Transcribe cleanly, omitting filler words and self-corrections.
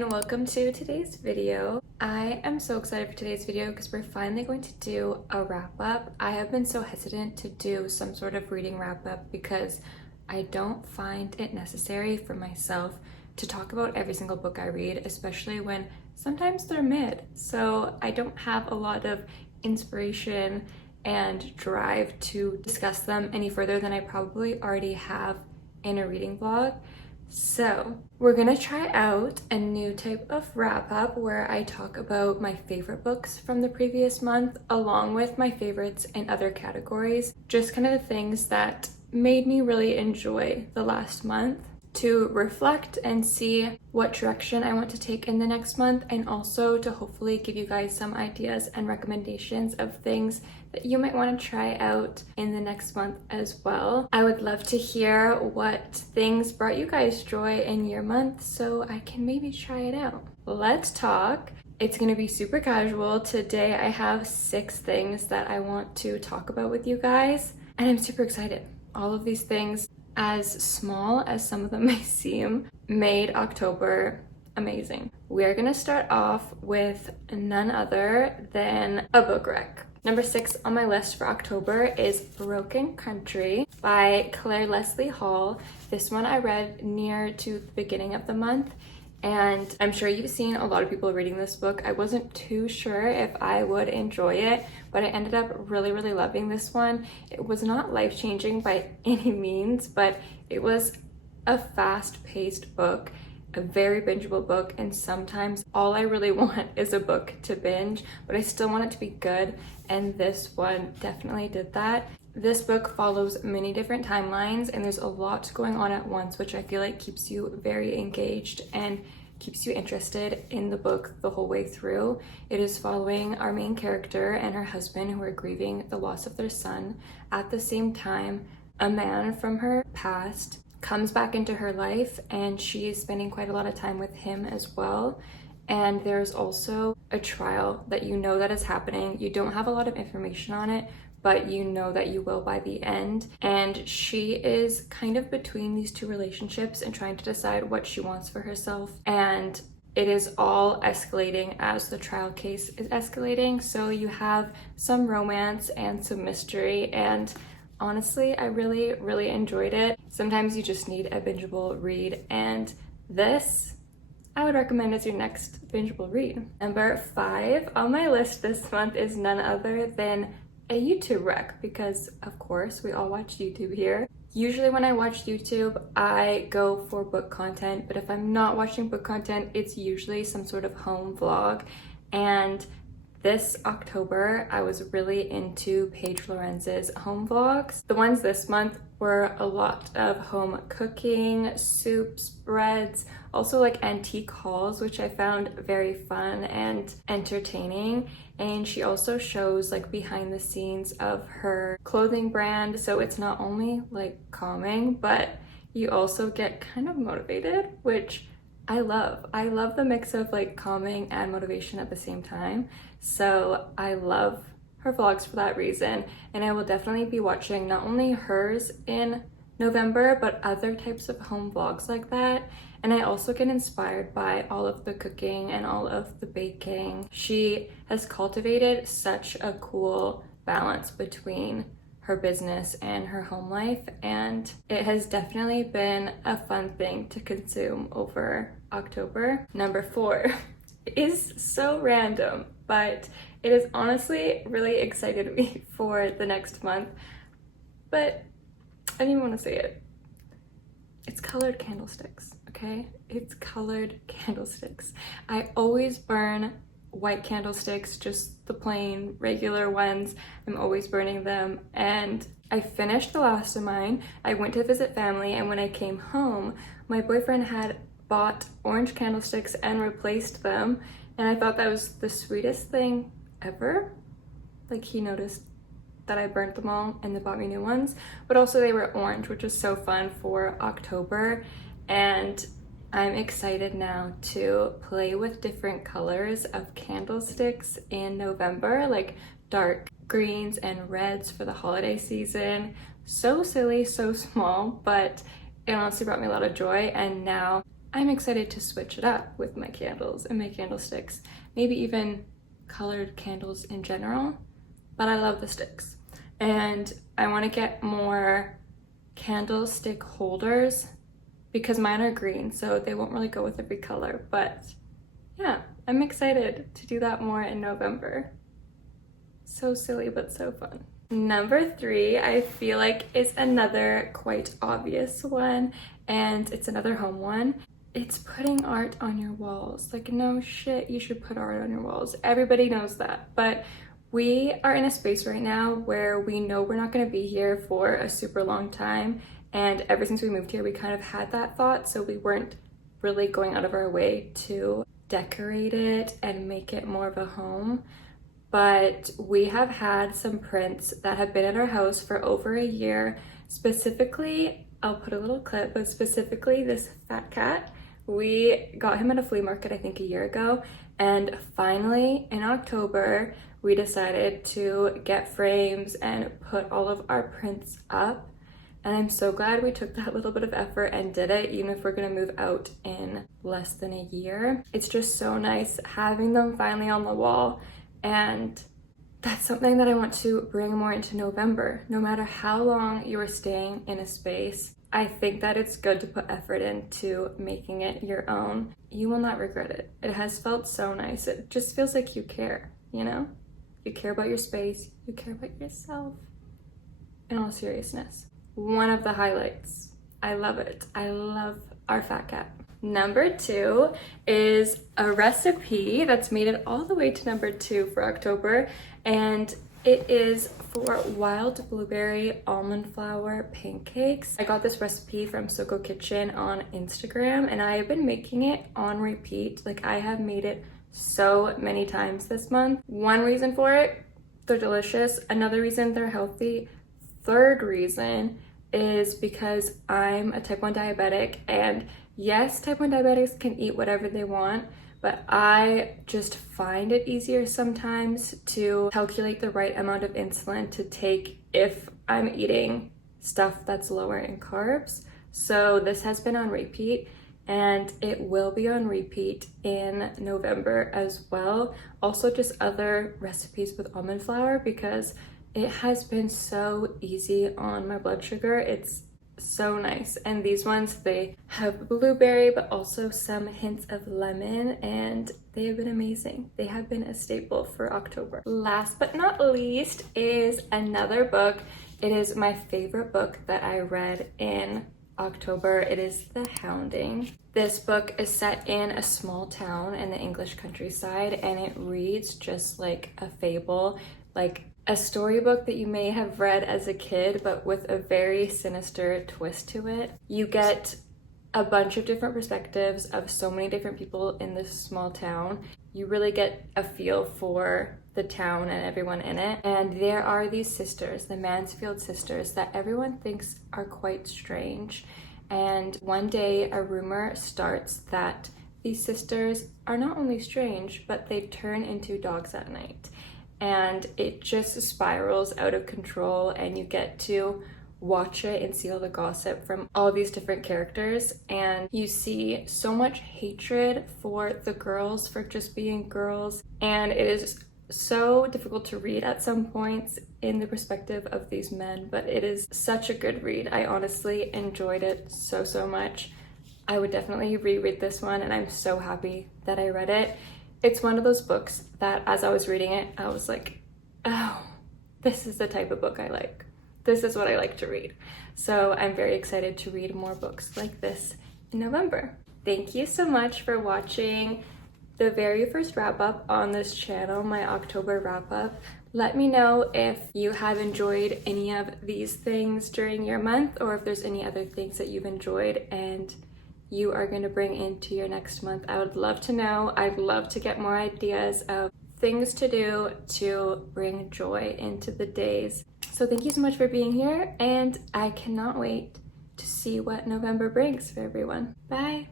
and welcome to today's video. I am so excited for today's video because we're finally going to do a wrap up. I have been so hesitant to do some sort of reading wrap up because I don't find it necessary for myself to talk about every single book I read, especially when sometimes they're mid. So I don't have a lot of inspiration and drive to discuss them any further than I probably already have in a reading vlog. So we're gonna try out a new type of wrap up where I talk about my favorite books from the previous month along with my favorites in other categories, just kind of the things that made me really enjoy the last month, to reflect and see what direction I want to take in the next month, and also to hopefully give you guys some ideas and recommendations of things that you might want to try out in the next month as well. I would love to hear what things brought you guys joy in your month so I can maybe try it out. Let's talk. It's gonna be super casual. Today I have 6 things that I want to talk about with you guys, and I'm super excited. All of these things, as small as some of them may seem, made October amazing. We're gonna start off with none other than a book rec. Number 6 on my list for October is Broken Country by Claire Leslie Hall. This one I read near to the beginning of the month, and I'm sure you've seen a lot of people reading this book. I wasn't too sure if I would enjoy it, but I ended up really loving this one. It was not life-changing by any means, but it was a fast-paced book, a very bingeable book, and sometimes all I really want is a book to binge, but I still want it to be good, and this one definitely did that. This book follows many different timelines, and there's a lot going on at once, which I feel like keeps you very engaged and keeps you interested in the book the whole way through. It is following our main character and her husband who are grieving the loss of their son. At the same time, a man from her past comes back into her life, and she is spending quite a lot of time with him as well. And there's also a trial that you know that is happening. You don't have a lot of information on it, but you know that you will by the end. And she is kind of between these two relationships and trying to decide what she wants for herself. And it is all escalating as the trial case is escalating. So you have some romance and some mystery, and honestly, I really enjoyed it. Sometimes you just need a bingeable read, and this I would recommend as your next bingeable read. Number 5 on my list this month is none other than a YouTube rec, because of course we all watch YouTube here. Usually when I watch YouTube, I go for book content, but if I'm not watching book content, it's usually some sort of home vlog. And this October, I was really into Paige Lorenz's home vlogs. The ones this month were a lot of home cooking, soups, breads, also like antique hauls, which I found very fun and entertaining. And she also shows like behind the scenes of her clothing brand, so it's not only like calming, but you also get kind of motivated, which I love. I love the mix of like calming and motivation at the same time. So I love her vlogs for that reason, and I will definitely be watching not only hers in November, but other types of home vlogs like that. And I also get inspired by all of the cooking and all of the baking. She has cultivated such a cool balance between her business and her home life, and it has definitely been a fun thing to consume over October. Number 4 is so random, but it has honestly really excited me for the next month, but I don't even want to say it. It's colored candlesticks, okay? It's colored candlesticks. I always burn white candlesticks, just the plain regular ones. I'm always burning them, and I finished the last of mine. I went to visit family, and when I came home, my boyfriend had bought orange candlesticks and replaced them, and I thought that was the sweetest thing ever. Like, he noticed that I burnt them all and they bought me new ones, but also they were orange, which was so fun for October. And I'm excited now to play with different colors of candlesticks in November, like dark greens and reds for the holiday season. So silly, so small, but it honestly brought me a lot of joy. And now I'm excited to switch it up with my candles and my candlesticks, maybe even colored candles in general, but I love the sticks. And I want to get more candlestick holders because mine are green, so they won't really go with every color, but yeah, I'm excited to do that more in November. So silly, but so fun. Number 3, I feel like is another quite obvious one, and it's another home one. It's putting art on your walls. Like, no shit, you should put art on your walls. Everybody knows that, but we are in a space right now where we know we're not gonna be here for a super long time, and ever since we moved here, we kind of had that thought, so we weren't really going out of our way to decorate it and make it more of a home. But we have had some prints that have been in our house for over a year. Specifically, I'll put a little clip, but specifically this fat cat. We got him at a flea market, I think a year ago, and finally in October, we decided to get frames and put all of our prints up. And I'm so glad we took that little bit of effort and did it, even if we're gonna move out in less than a year. It's just so nice having them finally on the wall. And that's something that I want to bring more into November. No matter how long you are staying in a space, I think that it's good to put effort into making it your own. You will not regret it. It has felt so nice. It just feels like you care, you know? You care about your space, you care about yourself. In all seriousness. One of the highlights. I love it. I love our fat cat. Number 2 is a recipe that's made it all the way to number 2 for October, and it is for wild blueberry almond flour pancakes. I got this recipe from Soko Kitchen on Instagram, and I have been making it on repeat. Like, I have made it so many times this month. One reason for it, they're delicious. Another reason, they're healthy. Third reason is because I'm a type 1 diabetic, and yes, type 1 diabetics can eat whatever they want, but I just find it easier sometimes to calculate the right amount of insulin to take if I'm eating stuff that's lower in carbs. So this has been on repeat, and it will be on repeat in November as well. Also, just other recipes with almond flour, because it has been so easy on my blood sugar. It's so nice. And these ones, they have blueberry, but also some hints of lemon, and they have been amazing. They have been a staple for October. Last but not least is another book. It is my favorite book that I read in October. It is The Hounding. This book is set in a small town in the English countryside, and it reads just like a fable, like a storybook that you may have read as a kid, but with a very sinister twist to it. You get a bunch of different perspectives of so many different people in this small town. You really get a feel for the town and everyone in it. And there are these sisters, the Mansfield sisters, that everyone thinks are quite strange. And one day a rumor starts that these sisters are not only strange, but they turn into dogs at night. And it just spirals out of control, and you get to watch it and see all the gossip from all these different characters, and you see so much hatred for the girls for just being girls, and it is so difficult to read at some points in the perspective of these men, but it is such a good read. I honestly enjoyed it so much. I would definitely reread this one, and I'm so happy that I read it. It's one of those books that as I was reading it, I was like, oh, this is the type of book I like. This is what I like to read. So I'm very excited to read more books like this in November. Thank you so much for watching the very first wrap up on this channel, my October wrap up. Let me know if you have enjoyed any of these things during your month, or if there's any other things that you've enjoyed and you are going to bring into your next month. I would love to know. I'd love to get more ideas of things to do to bring joy into the days. So thank you so much for being here, and I cannot wait to see what November brings for everyone. Bye.